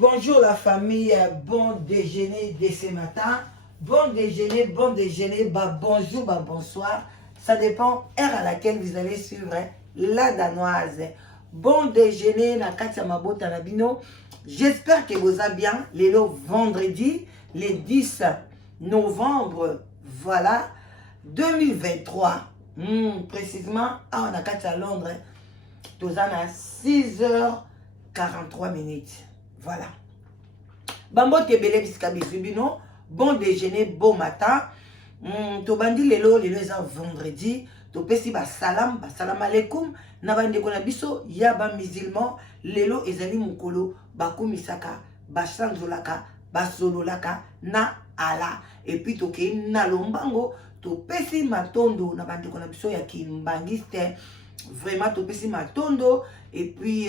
Bonjour la famille, bon déjeuner dès ce matin. Bon déjeuner, bah bonjour, bah bonsoir. Ça dépend heure à laquelle vous allez suivre la danoise. Bon déjeuner, la Katia Mabota Nabino. J'espère que vous allez bien. Le vendredi, le 10 novembre, voilà, 2023. Précisément, on a Katia Londres. Nous à 6h43 minutes. Voilà. Bambo tebele bisika bisubino. Bon déjeuner, bon matin. Tobandi lelo eza vendredi. Topesi ba salam alaikum. Nabande kona biso ya ba musulman. Lelo ezali mukolo bakumisaka, basanzolaka, basololaka na ala. Et puis toke na lombango. Topesi matondo nabande kona biso ya kimbangiste. Vraiment topesi matondo. Et puis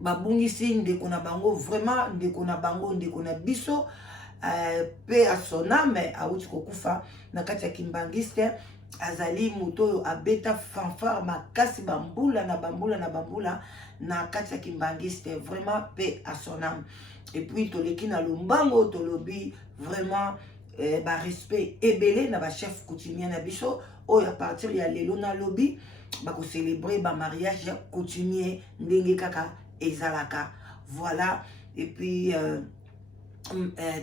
babungisi ndeko na bango, vraiment ndeko na bango, ndeko na biso pe a son âme auti kokufa na kati ya kimbangiste. Azali moto abeta fanfare makasi bambula na kati ya kimbangiste, vraiment pe a son âme. Et puis toleki na lombango tolobi vraiment ba respect ebele na ba chef coutumier na biso oyo à partir ya lelo na lobi bako célébrer ba mariage coutumier ndenge kaka ezalaka. Voilà. Et puis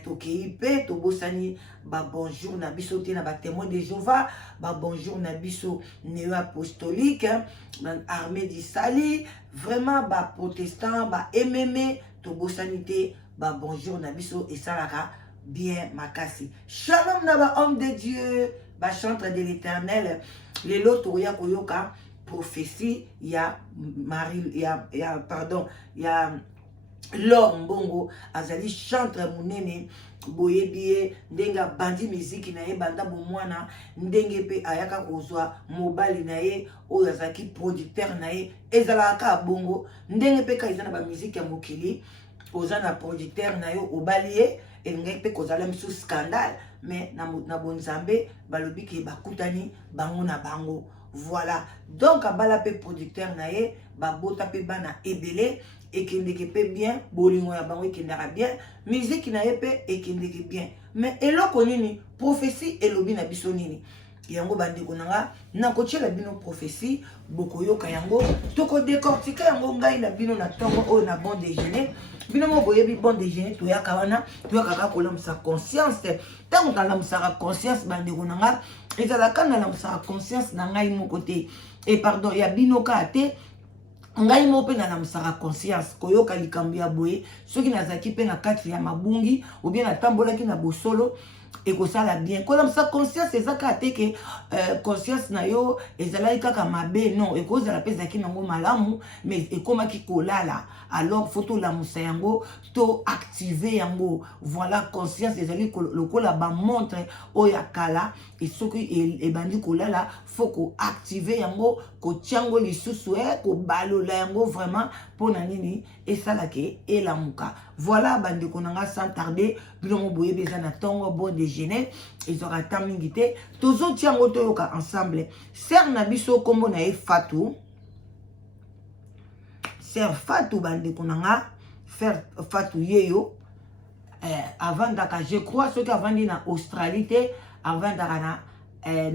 tokei pe tobosani ba bonjour na biso te na ba témoin de Jéhovah, ba bonjour na biso néo apostolique, armée du sali, vraiment ba protestant, ba MMA tobosani te ba bonjour na biso esalaka bien makasi. Shalom na ba homme de Dieu, ba chantre de l'Éternel. Lelo toya koyoka prophétie ya Marie ya Laure Mbongo azali chantre munene boyebiye ndenga bandi miziki na ye banda bomwana ndenge pe ayaka kozwa mobali na ye oyo azaki producteur na ye ezalaka bongo ndenge pe kaizana ba miziki ya mokili ozana producteur na yo obali ye elingai pe kozala misu scandale mais na bonzambe balobi ke bakutani bango na bango. Voilà. Donc, abala pe producteur na ye, babota pe bana ebele, ekendeke pe bien, bolingo ya bango ekendaka bien, musique na ye pe ekendeke bien. Mais eloko nini, prophétie elobi na biso nini. Yango bandeko nanga, nakotiela bino prophétie, bokoyoka yango, toko décortiquer yango ngai na bino na tongo oyo na bon déjeuner. Bino mo boyebi bon déjeuner toyaka wana, toyaka kolamusa conscience. Tango talamusaka conscience bandeko nanga, ezalaka na lamusaka conscience na ngai moko te. Et pardon, ya bino ka te. Ngai mo pe na lamusaka conscience koyoka likambo ya boye soki nazaki pe na kati ya mabungi ou bien natambolaki na bosolo ekosala bien. Kola msa conscience ezaka te ke conscience na yo ezalaki kaka mabe, non, ekozala pe zaki nango malamu mais ekomaki kolala. Alors faut la musa yango to activer yango. Voilà, conscience ezali lokola ba montre oya kala et soki e bandi kolala faut ko activer yango ko tiango lisusu ko balola yango vraiment pona nini esalake elamuka. Voilà bandeko nanga sans tarder bilomo boye beza na tongo bon déjeuner ezora tamingite tozo tiango toyoka ensemble. Ser na biso kombo na e Fatou. Ser Fatou bandeko nanga, faire Fatou yeyo avant daka, je crois ceux qui avant dit na Australie te, avant daka na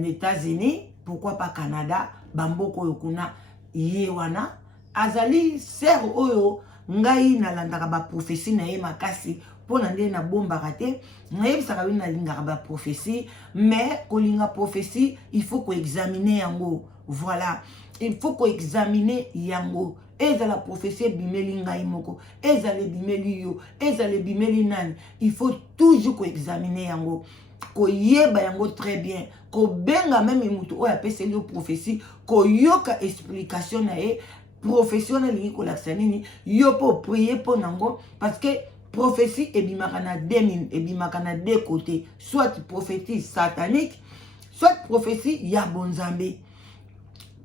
États-Unis, pourquoi pas Canada, bamboko yokuna yewana azali ser oyo ngai na landaka ba prophétie na ye makasi pona nde na bombaka te nayebisaka bino nalingaka ba prophétie mais kolinga prophétie il faut ko examiner yango. Voilà, il faut ko examiner yango. Ezala prophétie bimeli ngai moko, ezala bimeli yo, ezala bimeli nani, il faut toujours ko examiner yango, ko yeba yango très bien, ko benga même mutu oya pese yo prophétie, ko yoka explication na ye professionnel ni ko laksanini yo po prier po nango parce que prophétie ebimaka na ebimaka na deux côtés, soit prophétie satanique, soit prophétie ya bonzambe.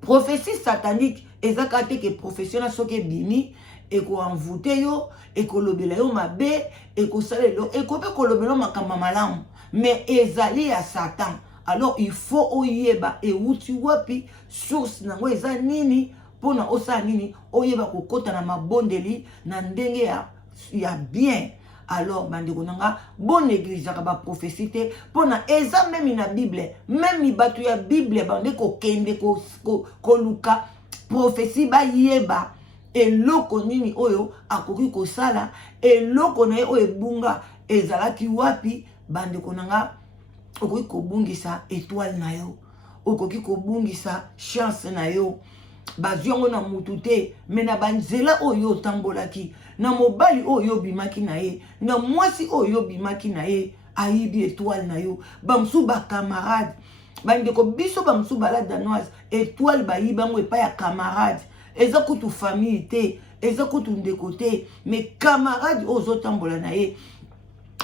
Prophétie satanique ezaka te ke professionnel soki bimi eko envoûter yo eko lobela yo mabe eko salelo eko pe kolobela makamba malamu mais ezali ya Satan. Alors il faut oyeba e uti wapi source nango eza nini pona osa nini oyeba kokota na mabondeli na ndenge ya il y a bien. Alors, bandeko nanga, bonne église, ba prophétie, pona eza même na Bible, même ibatu ya Bible, bandeko kende ko luka, prophétie ba yeba, eloko nini oyo, akoki ko sala, eloko na ye oyo bunga, ezalaki wapi, bandeko nanga, okoki ko bungisa étoile na yo, okoki ko bungisa chance na yo, baziongo na mutute, mena banzela oyo tambolaki, na mobali oyo bimaki na ye, na mwasi oyo bimaki na ye, ayibi étoile na yo, bamsu ba camarade, bandeko biso bamsu bala danoise, étoile ba yibango epa ya camarade, eza kutu famille te, eza kutu ndeko te, mais camarade ozo tambola na ye,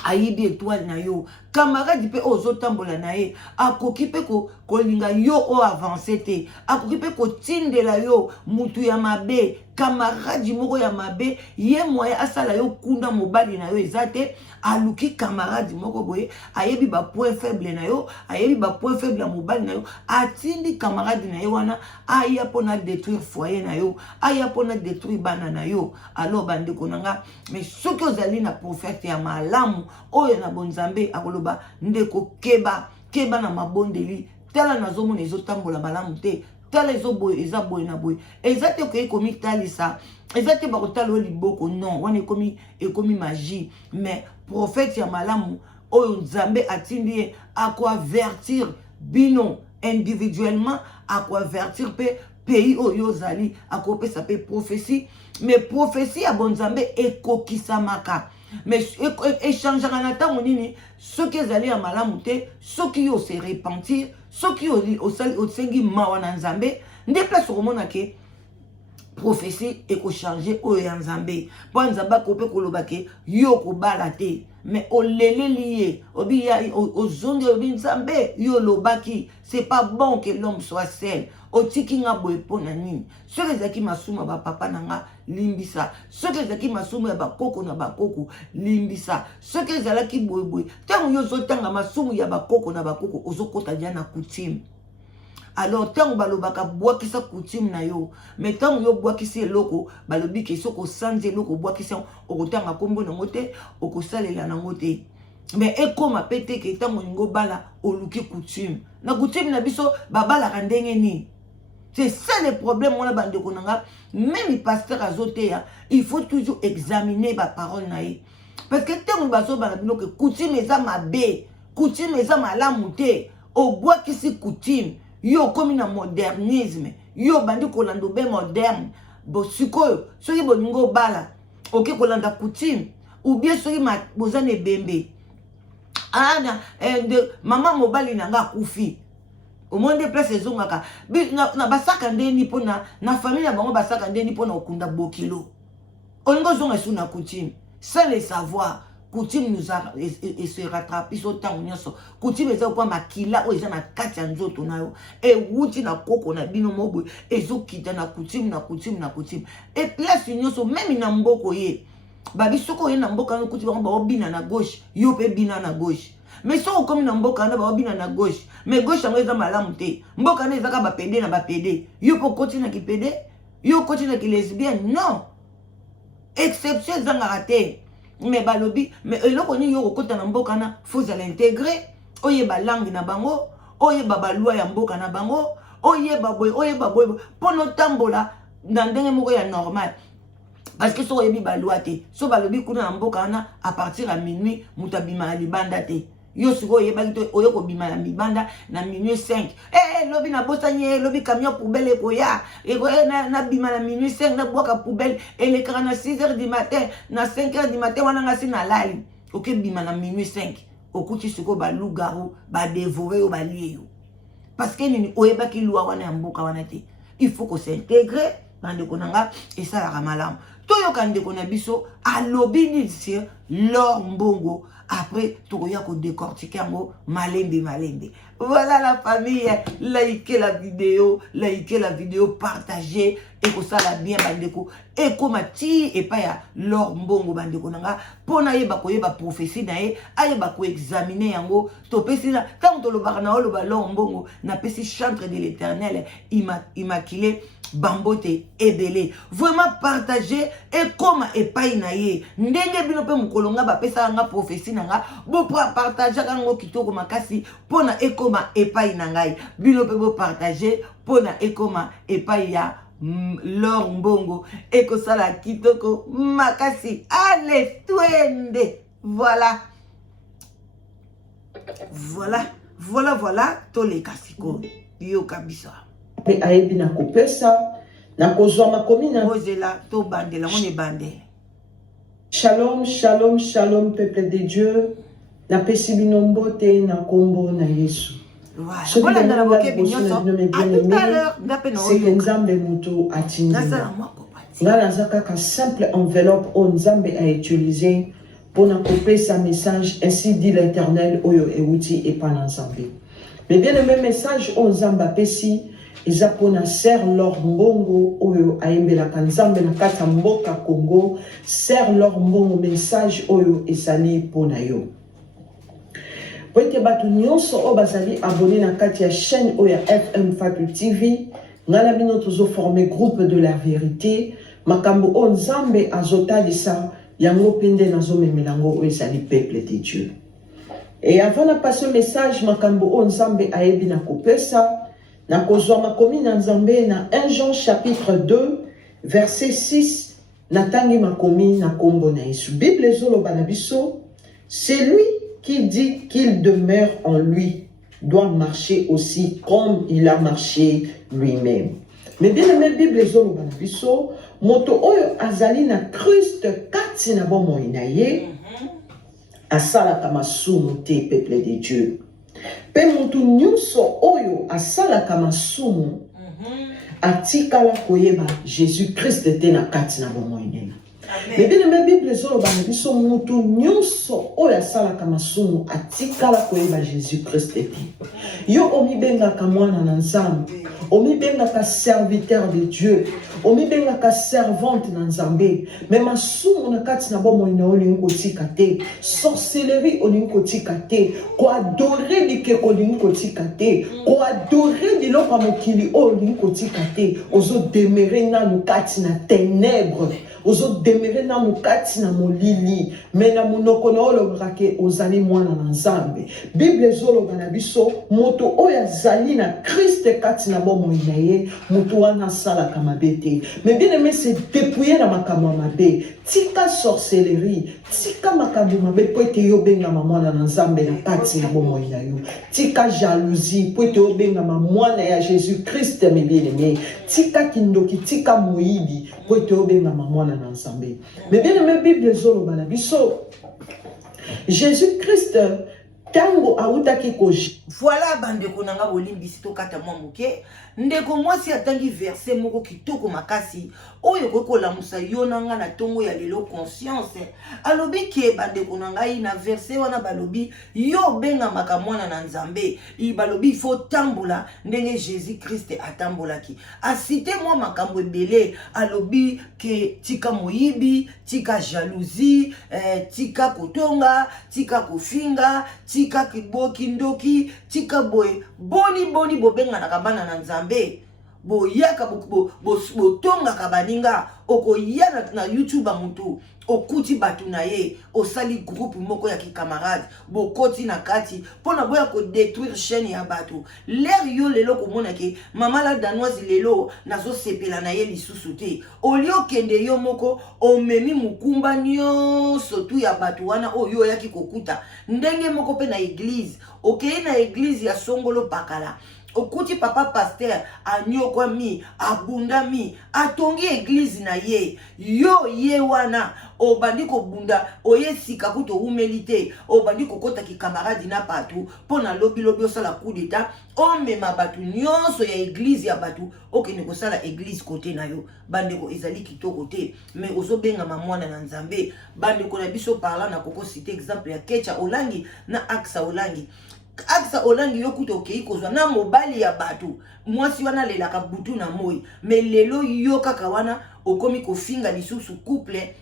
ayibi étoile na yo, camarade pe ozo tambola na ye, akoki pe kolinga yo o avancé te, akoki pe tindela yo mutu ya mabe, camarade moko ya mabe, ye moya asala yo kunda mobali na yo ezate, aluki camarade moko boye, ayebi ba point faible na yo, ayebi ba point faible ya mobali na yo, atindi camarade na yo wana, aya pona détruire foyer na yo, aya pona détruire bana na yo. Alors bandeko nanga, mais soki ozali na prophète ya malamu, oyo na bonzambe akoloba ndeko keba na mabondeli, tala nazomona ezotambola malamu te, tala ezoboye eza boye na boye, eza te koye komi talisa, eza te bakotala oyo liboko, non, wana ekomi magie, mais prophète ya malamu oyo nzambe atindi ye akoavertir bino individuellement, akoavertir pe pays oyo ozali, akopesa pe prophétie, mais prophétie ya bonzambe ekokisamaka, mais échangeaka na ntango nini soki ezali ya malamu te, soki yo se repentir, soki osengi mawa na nzambe, nde place okomona ke prophétie ekochange oyo ya nzambe, mpo nzambe akope koloba ke yo kobala te, mais oleleli ye, obi ya ozondi obi nzambe yo lobaki, c'est pas bon que l'homme soit seul, otiki nga boye pona nini, soki ezalaki masumu ya bapapa na nga limbisa, soki ezalaki masumu ya bakoko na bakoko limbisa, soki ezalaki boye ntango yo ozotanga masumu ya bakoko na bakoko ozokota dia na coutume. Alors tango balobaka bwakisa coutume na yo, mais tango yo bwakisi eloko balobi ke soko sanze eloko bwakisi okotanga kombo nango te, okosalela nango te. Mais ekoma pete ke tango ningo bala oluki coutume. Na coutume na biso babala ndenge ni. C'est ça le problème on a bandeko nanga, même pasteur azotea, il faut toujours examiner ba parole na ye. Parce que tango baso bala bino ke coutume eza mabe, coutume eza malamu te, obwakisi coutume. Yo komi na modernisme, yo bandi kolanda be moderne, bo sikoyo soki bolingo bala oke kolanda coutume, ou bien soki bozane bembe ana mama mobali nanga kufi omonde place ezongaka na basaka ndeni pona na famille na bango basaka ndeni pona okunda bokilo olingo zonga sous na coutume sans le savoir. Coutume nous a et se rattrape so tango nyonso, coutume eza kwa makila o eza na kati ya nzoto na yo e wuti na koko na bino mobo ezokita na coutume et place nyonso même na mboko ye babi soko ye na mboka no kuti bango ba obina na gauche yo pe bina na gauche, mais soko komi na mboka na ba obina na gauche, mais gauche yango eza malamu te, mboka na eza ka ba pede na ba pede, yo po koti na ki pede, yo koti na ki lesbienne, non, exception zanga te. Mais balobi, mais eloko ni yo kokota na mboka na faut l'intégrer, oye ba langue na bango, oye ba balwa ya mboka na bango, oye ba boy, pono tambola na ndenge moko ya normal. Parce que so oyebi ba loi te, so balobi kuna na mboka na à partir à minuit mutabima libanda te. Yo siko yeba kito oyoko bima na mibanda na minuit 5. Lobi na bosanye, lobi camion poubelle ekoya. Na bima na minuit 5 na boka poubelle elekara na 6h du matin, na 5h du matin wana ngasi na lali. Ok bima na minuit 5. Okuti siko ba loup-garou, ba dévorer ou ba lié yo. Parce que nini oyeba ki loi wana ya mboka wana te. Il faut qu'on s'intègre bande konanga et ça la ramalam. Toyo kande kona biso alobi ni sur l'or mbongo. Après, tu regardes qu'on décortique malembe. Voilà la famille. Likez la vidéo, partagez. Et que ça la bien bandeko. Et comme ti et pas ya l'or mbongo bandeko nanga. Pona ye bako ye ba prophétie na ye. Aye bako examiner yango. To pesi na. Tant to lo barna o lo ba l'or mbongo. Na pesi chantre de l'éternel. Immaculé. bambote ebele. Vraiment partager et comme epai na ye. Ndenge bino pe mukolonga ba pesa nga prophétie na nga, bo partager kango kitoko makasi pona ekoma epai na ngai. Bino pe bo partager pona ekoma epai ya Lor Mbongo eko sala kitoko makasi. Allez, twende. Voilà. Voilà, tole kasiko. Yo kabisa. Pe ayebi na kopesa, na kozwa makomi na ozela to bandela, on est bandé. Shalom, shalom, shalom, peuple de Dieu. Na pesi bino mbote na kombo na Yesu. Voilà. C'est que Nzambe muto atindi. Ngala zaka simple enveloppe o Nzambe a utilisé pour na kopesa message, ainsi dit l'Éternel oyo euti et pas Nzambe. Mais bien le même message o Nzamba pesi eza pona Sœur Lor Mbongo oyo ayembelaka Nzambe na kati ya mboka Congo. Sœur Lor Mbongo message oyo esali pona yo. Poete batu nyonso o bazali abonné na kati ya chaîne oyo FM Fatou TV. Ngala bino tozo formé groupe de la vérité. Makambo o Nzambe azotalisa yango pende nazo memelango oyo esali peuple de Dieu. Et avant de passer le message, makambo o Nzambe ayebi na kopesa. Na kozwa makomi na Nzambe na 1 Jean chapitre 2 verset 6 na tangi makomi na kombo na Yesu. Bible zoloba na biso, c'est lui qui dit qu'il demeure en lui doit marcher aussi comme il a marché lui-même. Mais bien aimé Bible zoloba na biso, moto oyo azali na Christ kati na bomoi na ye asala masumu te peuple de Dieu. Pe mutu nyonso oyo asalaka masumu atikala koyeba Jésus Christ te na kati na bomoi na ye. Mais bien aimé Bible zoloba na biso mutu nyonso oyo asalaka masumu atikala koyeba Jésus Christ te. Yo omibengaka mwana na Nzambe, omibengaka serviteur de Dieu, omibengaka servante na Nzambe, mais masumu na kati na bomoi na olingi kotika te, sorcellerie olingi kotika te, ko adorer bikeko olingi kotika te, ko adorer biloko ya mokili olingi kotika te, ozo demeurer nanu kati na ténèbres, ozo demeurer nanu kati na molili, mais na monoko na olobaka ke ozali mwana na Nzambe. Bible zoloba na biso moto oyo azali na Christ kati na bomoi na ye, moto wana asalaka mabe te. Mais bien aimé, c'est dépouiller na makambo mabe, tika sorcellerie, tika makambo mabe po ete yo bengama mwana na Nzambe na kati na bomoi na yo, tika jalousie po ete yo bengama mwana ya Jésus Christ. Mais bien aimé, tika kindoki, tika moyibi po ete yo bengama mwana na Nzambe. Mais bien aimé, Bible zoloba na biso Jésus Christ tango autaki koji. Voilà bandeko nanga bolimbisi to kata mwa moke. Ndeko mwasi atangi verset moko kitoko makasi oyo kokola musa yo nanga na tongo ya lelo conscience. Alobi ke bandeko nanga na verset wana balobi yo benga makamwana na Nzambe. I balobi faut tambola ndenge Jésus Christ atambolaki. Asite mwa makambo ebele alobi ke tika moyibi, tika jalousie, tika kotonga, tika kofinga, tika kiboki ndoki, tika boy boni bobenga na kabana na Nzambe. Bo yaka bo tonga kabaninga oko yana na YouTube mutu okuti batu na ye osali groupe moko ya ki camarade bo koti na kati pona boya ko détruire chaîne ya batu. L'air yo lelo ko mona ke mama la danoise lelo nazo sepela na ye lisusu te. Olio kende yo moko omemi mukumba nyonso tu ya batu wana oyo yaki kokuta ndenge moko pe na église. Okay, na église ya Songolo Pakala okuti papa pasteur anyokwa mi abunda mi atongi église na ye yo ye wana obandi ko bunda oye sika kuto humilité obandi ko kota ki camarade na patu pona lobi osala coup d'état omema batu nyonso ya église ya batu okene ko sala église côté na yo bandeko ezali kitoko te. Mais ozobenga mwana na Nzambe bandeko na biso parla na koko citer exemple ya Kecha Olangi na Aksa Olangi. Aksa Olangi yo kuto okei kozwa na mobali ya batu mwasi wana lelaka butu na moi. Mais lelo yo kaka wana okomi kofinga lisusu couple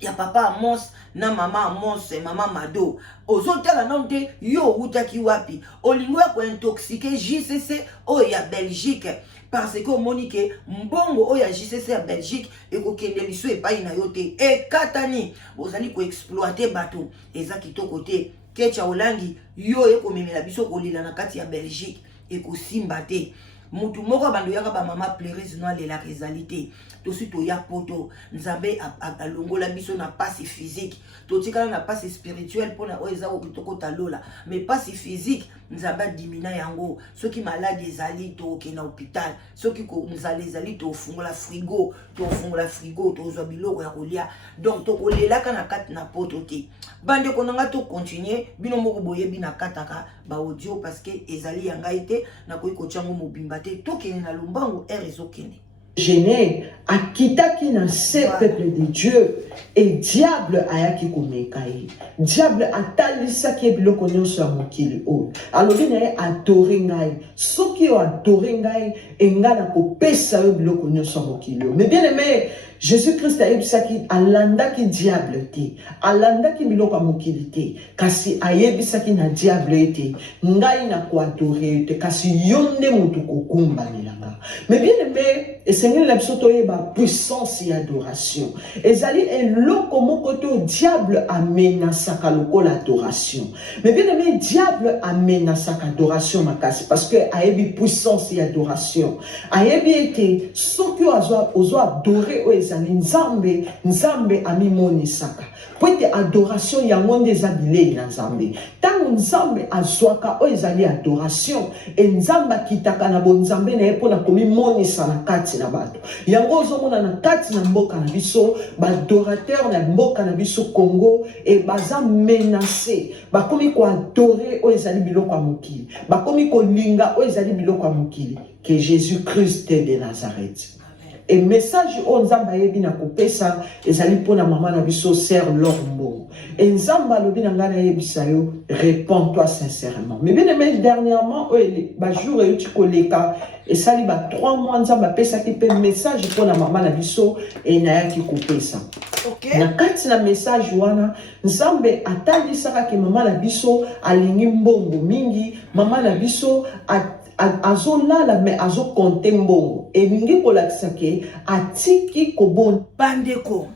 ya papa Amos na mama Amos mama Mado ozotala nonte yo utaki wapi olingwa ko intoxiquer JCC o ya Belgique parce que Monique mbongo o ya JCC ya Belgique e ko kende biso e pai na yote e katani bozali ko exploiter bateau eza kitoko te kecha olangi yo e ko memela biso ko lila na kati ya Belgique e ko simba te mutu moko bando yaka ba mama pleureuse no alela rezalité to si to ya poto nzambe alongola biso na passe physique to tikala na passe spirituelle pona o eza okitoko talola mais passe physique nzambe dimina yango soki malade ezali to ke na hôpital soki ko nzali ezali to fungola frigo to zo biloko ya kolia donc to kolela kana kati na poto te bande konanga to continuer bino moko boyebi na kataka ba audio parce que ezali yanga ite na koiko chango mobimba te to kene na lumbango erezo kene gêné akitaki na se peuple de Dieu et diable ayaki komekai diable atalisaki biloko nyonso ya mokili oyo alobi na ye adore ngai soki yo adore ngai enga na kopesa yo biloko nyonso ya mokili oyo mais bien aimé Jésus-Christ ayebisaki alandaki diable te alandaki biloko ya mokili te kasi ayebisaki na diable ete ngai na koadore te kasi yo nde moto kokumbanelanga mais bien aimé esengeli na biso toyeba puissance et adoration ezali eloko moko te diable amenasaka lokola adoration mais bien aimé diable amenasaka adoration makasi parce que ayebi puissance et adoration ayebi ete soki ozo adore oyo ezali nzambe amimonisaka po ete adoration yango nde eza bilei na nzambe ntango nzambe azwaka oyo ezali adoration nzambe akitaka na bonzambe na ye mpona komimonisa na kati na bato yango ozomona na kati na mboka na biso badorateur na mboka na biso Congo e baza menase bakomi koadore oyo ezali biloko ya mokili bakomi kolinga oyo ezali biloko ya mokili que Jésus-Christ de Nazareth. Et message o nzamba yebi na kopesa ezali pona mama na biso sœur Lormbo. Et nzamba lobi na ngana yebisa yo réponds-toi sincèrement. Mais bien aimé dernièrement ba jour e uti koleka et sali ba 3 mois nzamba pesa ki pe message pona mama na biso e na yaki kopesa. OK. Na kati na message wana nzambe atalisaka ki mama na biso alingi mbongo mingi mama na biso azolala me azokonte mbongo elingi kolakisa ke atiki kobon bandeko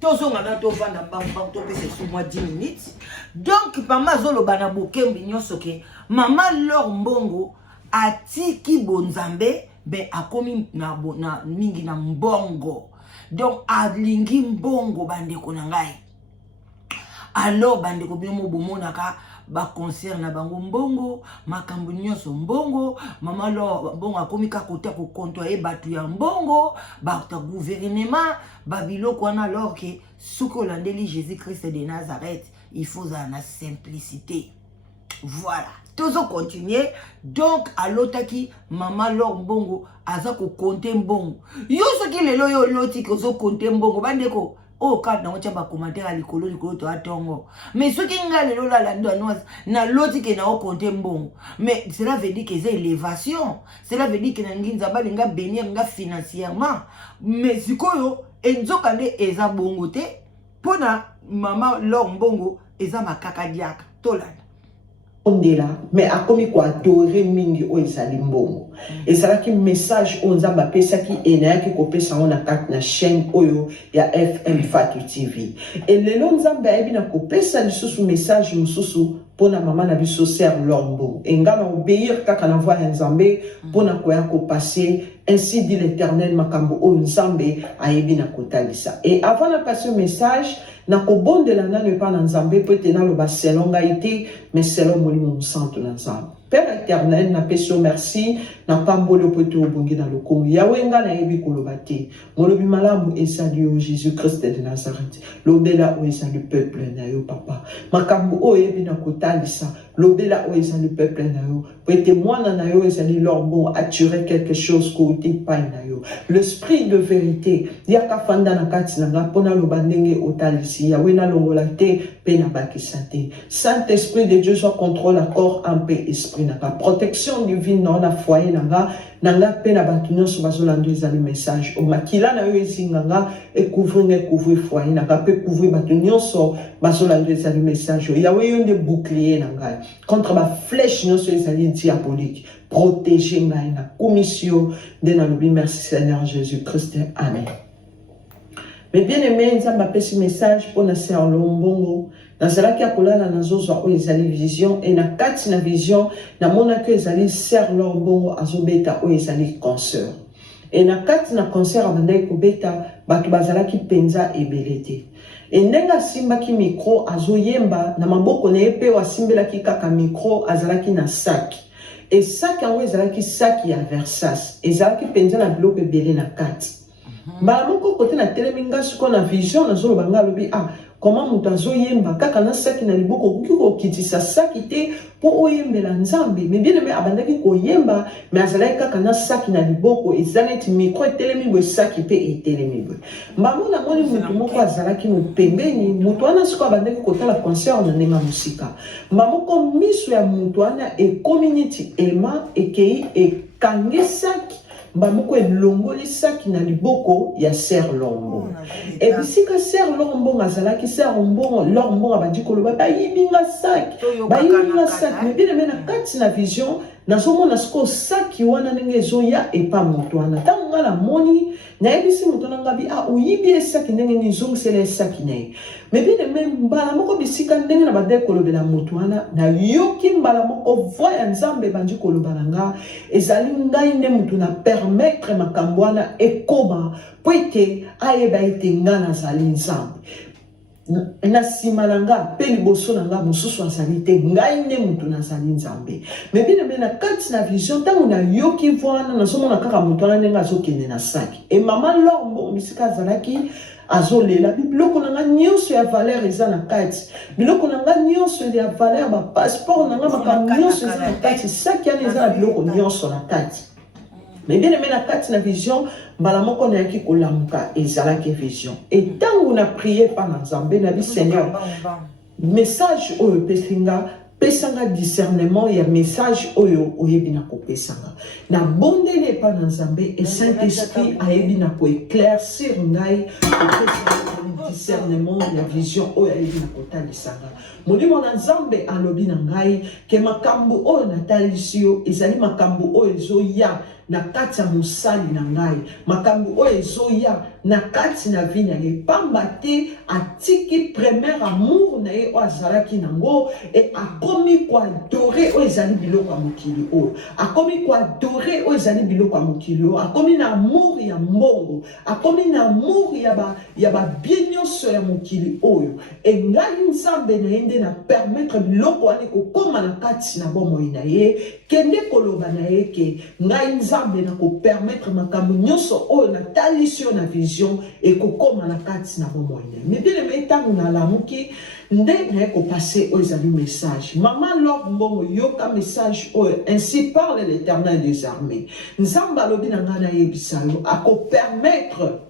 tozonga na tovanda mbambango topesa sous moi 10 minutes donc mama azoloba na bokembi nyonso ke mama Lor Mbongo atiki bonzambe be akomi na mingi na mbongo donc alingi mbongo bandeko na ngai alors bandeko bino mo bomonaka ba concert na bango mbongo makambo nyonso mbongo mama Lor Mbongo akomi ka kota ko konto e batu ya mbongo ba ta gouvernement ba biloko wana alors que soki olandeli Jésus-Christ de Nazareth il faut la simplicité. Voilà, tozo continuer donc alotaki mama Lor Mbongo aza ko compter mbongo yo soki lelo yo loti ko zo compter mbongo bandeko oh quand na wacha ba commentaire à likolo to atongo mais ce qui nga lelo la lando na loti ke na o compter mbongo mais cela veut dire que c'est élévation cela veut dire que na nginza balinga bénir nga financièrement mais sikoyo enzoka nde eza bongo te pona mama Lor Mbongo eza makaka diaka tolanda ondela mais akomi ko adorer mingi o ezali mbongo ezalaki message o nzamba pesaki enayaki kopesa ona kati na chaîne oyo ya FM Fatu TV et lelo nzamba ayebi na kopesa lisusu message mususu pona mama na biso sœur Lor Mbongo engana obéir kaka na voix ya nzambe pona koya ko passer ainsi dit l'Éternel makambo o nzambe ayebi na kotalisa et avant de passer le message na kobondela nanu pa na nzambe peut na lo ba selon ngaité mais selon molimo santo na nzambe Père éternel na peso merci na pambolo poto obongi na lokomo yawe nga na yebi kolobate molobi malamu esali o Jésus Christ de Nazareth lobela o esali peuple na yo papa makambo o yebi na kotalisa lobela o esali peuple na yo peut mwana na yo esali Lor Mbongo attirer quelque chose côté pa na yo yo. L'esprit de vérité, yaka fanda na kati na nga pona lo bandenge otalisi ya wena longola te pe na bakisa te. Saint-Esprit de Dieu soit contrôle accord en paix esprit na ka. Protection divine na na foyer na nga pe na batu nyonso bazolanda ezali message. O makila na yo ezinga nga e couvrir foyer na ka pe couvrir batu nyonso bazolanda ezali message. Yawe yo nde bouclier na nga contre ba flèche nyonso ezali diabolique. Protéger ngai na commission de na lobi. Merci Seigneur Jésus-Christ. Amen. Mais bien aimé, nous avons ce message pour na sœur Lombongo. Dans cela qui a coulé na nazozo o ezali vision et na kati na vision na mona que ezali sœur Lombongo azobeta o ezali concert. Et na kati na concert abandai ko beta batu bazala ki penza ebelete. Et ndenga simba ki micro azoyemba na maboko na epe wa simbela ki kaka micro azala ki na sac. Et sac en ezala ki sac ya Versace. Ezala ki penza na bloc ebele na kati. Mbala moko kote na teleminga suko na vision na zolo banga lobi comment mutazo yemba kaka na saki na liboko kiko kitisa saki te po oyembela nzambe mais bien aimé abandaki ko yemba mais azalaki kaka na saki na liboko ezaleti micro telemi bo saki pe etelemi bo mbamo na moni mutu moko azalaki no pembeni mutu wana suko abandaki kotala concert na nenga musika mbamo ko miso ya mutu wana e community ema ekei ekange saki Mbamoko elongoli saki na liboko ya Sœur Lombo. Et bisika Sœur Lombo ngazalaki Sœur Lombo abandi koloba bayibinga saki. Bayibinga saki. Mais bien aimé na kati na vision nazomona siko saki wana ndenge ezoya epa moto wana. Tango nga na moni nayebisi moto na ngabi oyibi saki ndenge nizongisela saki naye. Mais bien aimé mbala moko bisika ndenge na bade kolobela moto wana na yoki mbala moko voya nzambe bandi koloba nga ezali ngai nde moto na permettre makambo wana ekoma po ete ayeba ete nga nazali nzambe. Na sima na nga pe liboso na nga mosusu azali te ngai nde moto nazali nzambe. Mais bien aimé na kati na vision ntango na yoki voana nazomona kaka moto wana ndenge azokende na saki. E mama Lombo bisika azalaki azolela biloko na nga nyonso ya valeur eza na kati. Biloko na nga nyonso ya valeur ba passeport na nga makambo nyonso eza na kati. Saki wana eza na biloko nyonso na kati. Mais bien aimé na kati na vision mbala moko na yaki kolamuka ezalaki vision. Et tant on a prié par Nzambe na bi Seigneur message oyo pesinga pesanga discernement ya message oyo oyebi na kopesanga na bondele pa Nzambe et Saint-Esprit ayebi na ko éclaircir ngai kopesanga discernement ya vision oyo ayebi na kotalisanga molimo na Nzambe alobi na ngai ke makambo oyo natalisi yo ezali makambo oyo ezoya na kati ya mosali na ngai makambo oyo ezoya na kati na vie na ye pamba te atiki premier amour na ye oyo azalaki nango e akomi koadore oyo ezali biloko ya mokili oyo akomi koadore oyo ezali biloko ya mokili oyo akomi na amour ya mbongo akomi na amour ya babie nyonso ya mokili oyo e ngai nzambe na ye nde na permettre biloko wana ekokóma na kati na bomoi na ye kende koloba na ye ke ngai nzambe na kopermettre makambo nyonso oyo natalisi yo na vision ekokóma na kati na bomoi na ye. Mais bien aimé ntango nalamuki nde naye kopase oyo ezali message mama Lord Mbongo yoka message oyo ainsi parle l'Éternel des armées nzambe alobi na ngai nayebisa yo akopermettre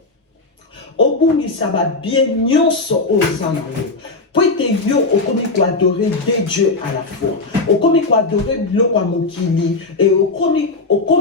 obungisa babie nyonso oyo eza na yo po ete yo okomi koadore de Dieu à la fois okomi koadore biloko ya mokili e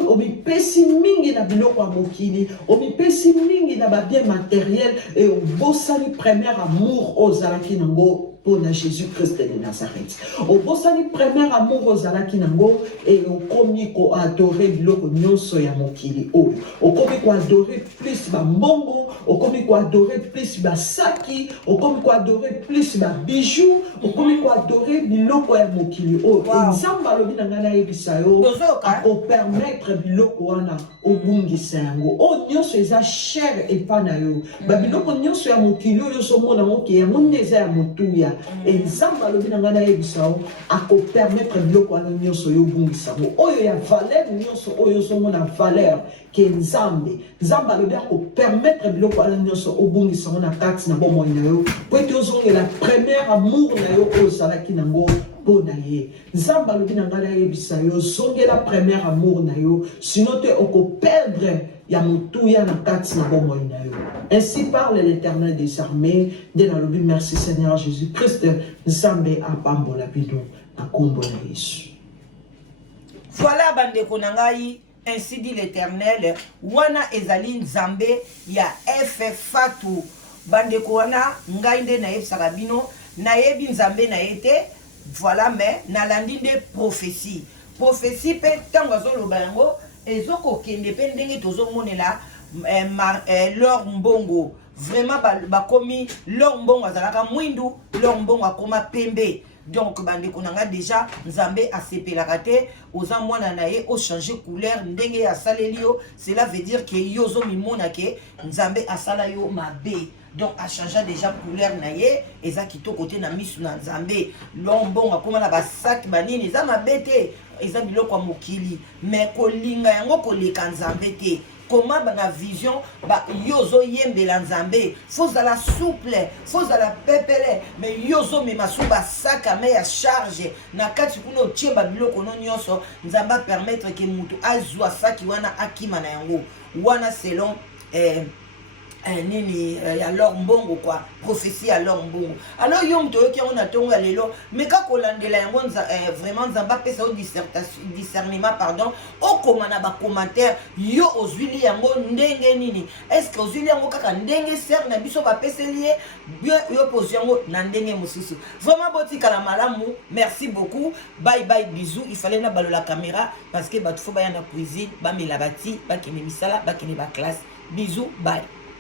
omipesi mingi na biloko ya mokili omipesi mingi na babien matériel e obosani premier amour ozalaki nango pour Jésus-Christ de Nazareth. Au bosani premier amour ozalaki nango et okomi ko adorer biloko nyonso ya mokili oyo. Okomi ko adorer plus ba mbongo, okomi ko adorer plus ba saki, okomi ko adorer plus ba bijoux, okomi ko adorer biloko ya mokili oyo. Nzamba lobi na ngana yebisa yo ako permettre biloko wana obungisa yango. O nyonso eza cher epa na yo. Ba biloko nyonso ya mokili oyo so mona moke ya mondeza ya motuya. Et nzamba lobi na ngana yebisa yo ako permettre biloko wana nyonso yo bungisa yango. Oyo ya valeur nyonso oyo so mona valeur ke nzambe. Nzamba lobi ako permettre biloko wana nyonso obungisa yango na kati na bomoi na yo. Po ete ozongela premier amour na yo oyo salaki nango pona ye nzamba lobi na ngala yebisa yo zongela premier amour na yo sinon te oko perdre ya mutuya na kati na bomoi na yo. Ainsi parle l'Éternel des armées de la lobi. Merci Seigneur Jésus-Christ nzambe apambola bino na kombo na Yesu. Voilà bandeko na ngai, ainsi dit l'Éternel, wana ezali nzambe ya Fatu. Bandeko wana ngai nde na yebisaka bino na yebi nzambe na yete. Voilà, mais nalandi de prophétie. Prophétie pe tango azoloba yango ezoko kende pe ndenge tozomonela Lor Mbongo. Vraiment bakomi Lor Mbongo azalaka mwindu, Lor Mbongo akoma pembe. Donc bandeko nanga déjà nzambe asepelaka te oza mwana na ye o changer couleur ndenge ya salelio. Cela veut dire que yozo mimona ke nzambe asala yo mabe. Donc a changé déjà couleur na ye eza kitoko te na misu na nzambe. Lombongo akoma na basak banini eza mabete eza biloko mokili mais kolinga yango koleka nzambe te. Comment na vision ba yozo yembela nzambe faut la souple faut la pepele mais yozo me masuba saka me ya charge na kati kuno tie ba biloko no nyonso nzamba permettre que mutu azwa saki wana akima na yango wana selon nini ya Lor Mbongo quoi prophétie à Lor Mbongo. Alors yom to ki on atonga lelo mais ka kolandela yango vraiment nzamba pesa au discernement pardon o komana ba commentaire yo ozwili yango ndenge nini est-ce que ozwili yango kaka ndenge ser na biso ba peseli bien yo pose yango na ndenge mususu vraiment botika la malamu. Merci beaucoup, bye bye, bisous. Il fallait na balo la caméra parce que batu fo ba yana cuisine ba mela bati ba kene misala ba kene ba classe. Bisous, bye.